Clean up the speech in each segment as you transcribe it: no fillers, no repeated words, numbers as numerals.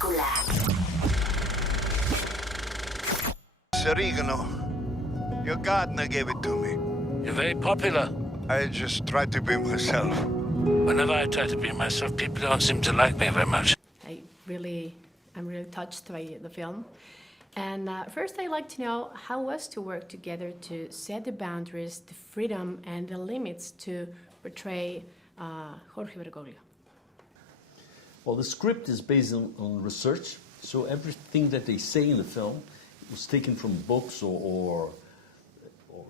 Película. Serigno, your gardener gave it to me. You're very popular. I just tried to be myself. Whenever I try to be myself, people don't seem to like me very much. I'm really touched by the film. And first, I'd like to know how it was to work together to set the boundaries, the freedom, and the limits to portray Jorge Bergoglio. Well, the script is based on research, so everything that they say in the film was taken from books or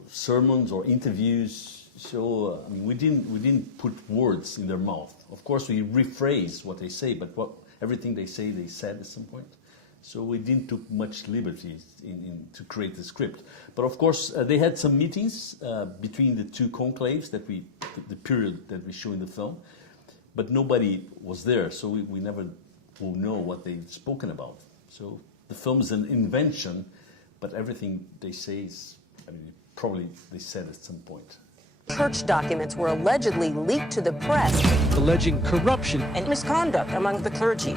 sermons or interviews. So I mean, we didn't put words in their mouth. Of course, we rephrase what they say, but everything they say, they said at some point. So we didn't take much liberty to create the script. But of course, they had some meetings between the two conclaves the period that we show in the film. But nobody was there, so we never will know what they've spoken about. So the film is an invention, but everything they say is, I mean, probably they said at some point. Church documents were allegedly leaked to the press, alleging corruption and misconduct among the clergy.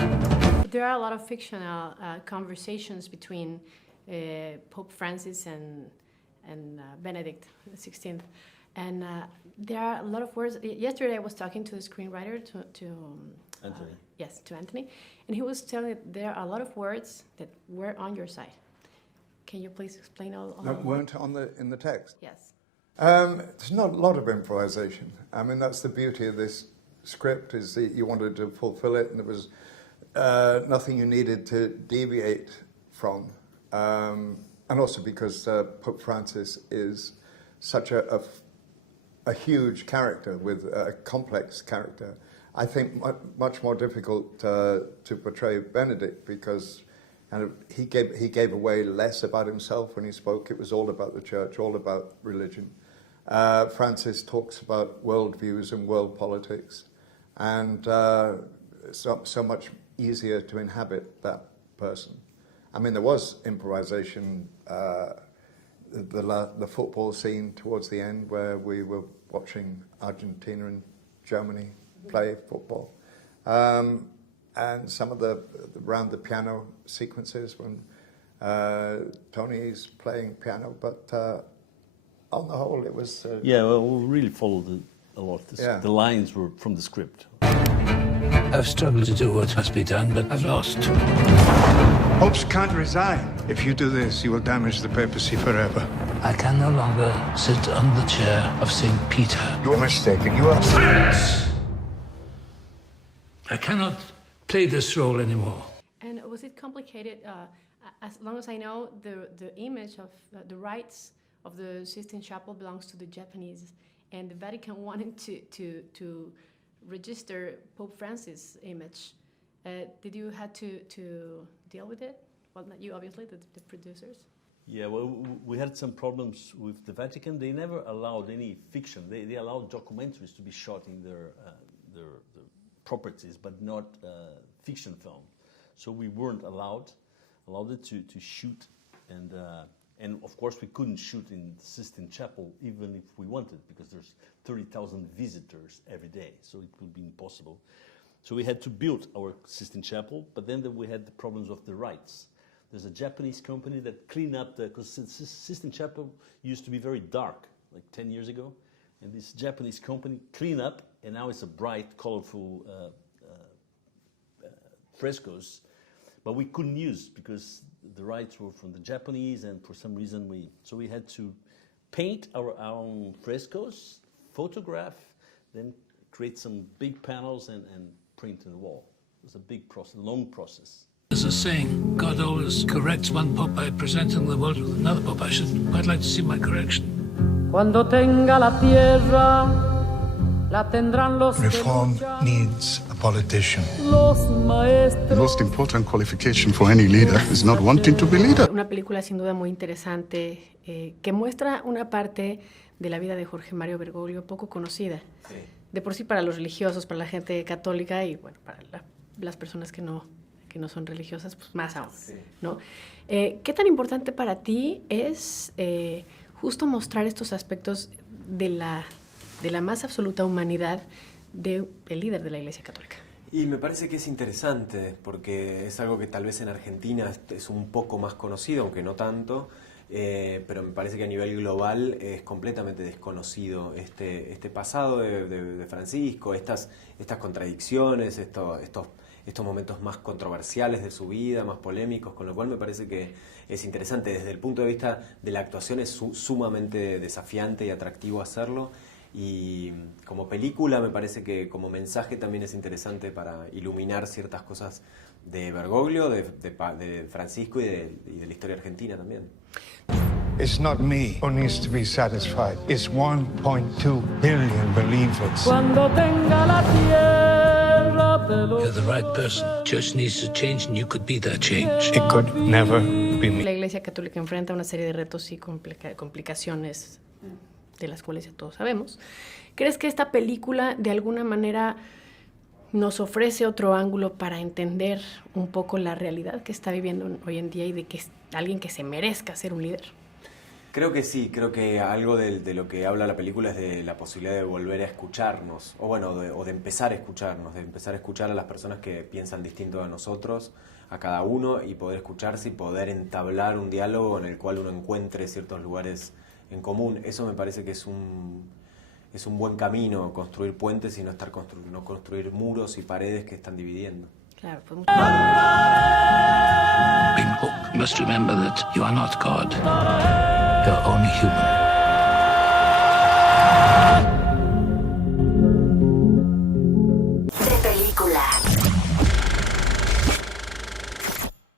There are a lot of fictional conversations between Pope Francis and Benedict XVI. And there are a lot of words. Yesterday I was talking to the screenwriter, to Anthony. Yes, to Anthony. And he was telling me there are a lot of words that were on your side. Can you please explain all that weren't in the text? Yes. There's not a lot of improvisation. I mean, that's the beauty of this script, is that you wanted to fulfill it, and there was nothing you needed to deviate from. And also because Pope Francis is such a huge character with a complex character. I think much more difficult to portray Benedict, because he gave away less about himself when he spoke. It was all about the church, all about religion. Francis talks about worldviews and world politics, and so much easier to inhabit that person. I mean, there was improvisation. The football scene towards the end, where we were watching Argentina and Germany play football, and some of the around the piano sequences when Tony's playing piano. But on the whole, it was Well, we really followed a lot. The lines were from the script. I've struggled to do what must be done, but I've lost. Popes can't resign. If you do this, you will damage the papacy forever. I can no longer sit on the chair of St. Peter. You are mistaken. You are... Silence! I cannot play this role anymore. And was it complicated? As long as I know, the image of the rights of the Sistine Chapel belongs to the Japanese, and the Vatican wanted to register Pope Francis' image. Did you have to deal with it? Well, not you, obviously, the producers. Yeah, well, we had some problems with the Vatican. They never allowed any fiction. They allowed documentaries to be shot in their properties, but not fiction film. So we weren't allowed it to shoot, and of course we couldn't shoot in the Sistine Chapel even if we wanted, because there's 30,000 visitors every day, so it would be impossible. So we had to build our Sistine Chapel, but then we had the problems of the rights. There's a Japanese company that cleaned up because Sistine Chapel used to be very dark, like 10 years ago, and this Japanese company cleaned up, and now it's a bright, colorful frescoes, but we couldn't use because the rights were from the Japanese, and for some reason we had to paint our own frescoes, photograph, then create some big panels and print on the wall. It was a big process, long process. There's a saying, God always corrects one pope by presenting the world with another pope. I should quite like to see my correction. Cuando tenga la tierra, la tendrán los Reform needs a politician. The most important qualification for any leader is not wanting to be leader. Una película sin duda muy interesante que muestra una parte de la vida de Jorge Mario Bergoglio poco conocida. Sí. De por sí para los religiosos, para la gente católica y bueno, para las personas que no son religiosas, pues más aún, sí. ¿No? ¿Qué tan importante para ti es justo mostrar estos aspectos de la más absoluta humanidad del líder de la Iglesia Católica? Y me parece que es interesante, porque es algo que tal vez en Argentina es un poco más conocido, aunque no tanto, pero me parece que a nivel global es completamente desconocido este pasado de Francisco, estas contradicciones, estos momentos más controversiales de su vida, más polémicos, con lo cual me parece que es interesante. Desde el punto de vista de la actuación es sumamente desafiante y atractivo hacerlo. Y como película me parece que como mensaje también es interesante para iluminar ciertas cosas de Bergoglio, de Francisco y de la historia argentina también. It's not me who needs to be satisfied. It's 1.2 billion believers. Cuando tenga la tierra de los... You're the right person. Church needs to change and you could be that change. It could never be me. La Iglesia Católica enfrenta una serie de retos y complicaciones de las cuales ya todos sabemos. ¿Crees que esta película de alguna manera nos ofrece otro ángulo para entender un poco la realidad que está viviendo hoy en día y de que es alguien que se merezca ser un líder? Creo que sí, creo que algo de lo que habla la película es de la posibilidad de volver a escucharnos, o bueno, de empezar a escucharnos, de empezar a escuchar a las personas que piensan distinto a nosotros, a cada uno, y poder escucharse y poder entablar un diálogo en el cual uno encuentre ciertos lugares en común. Eso me parece que es un buen camino, construir puentes y no construir muros y paredes que están dividiendo. Claro, pues People must remember that you are not God. You're only human.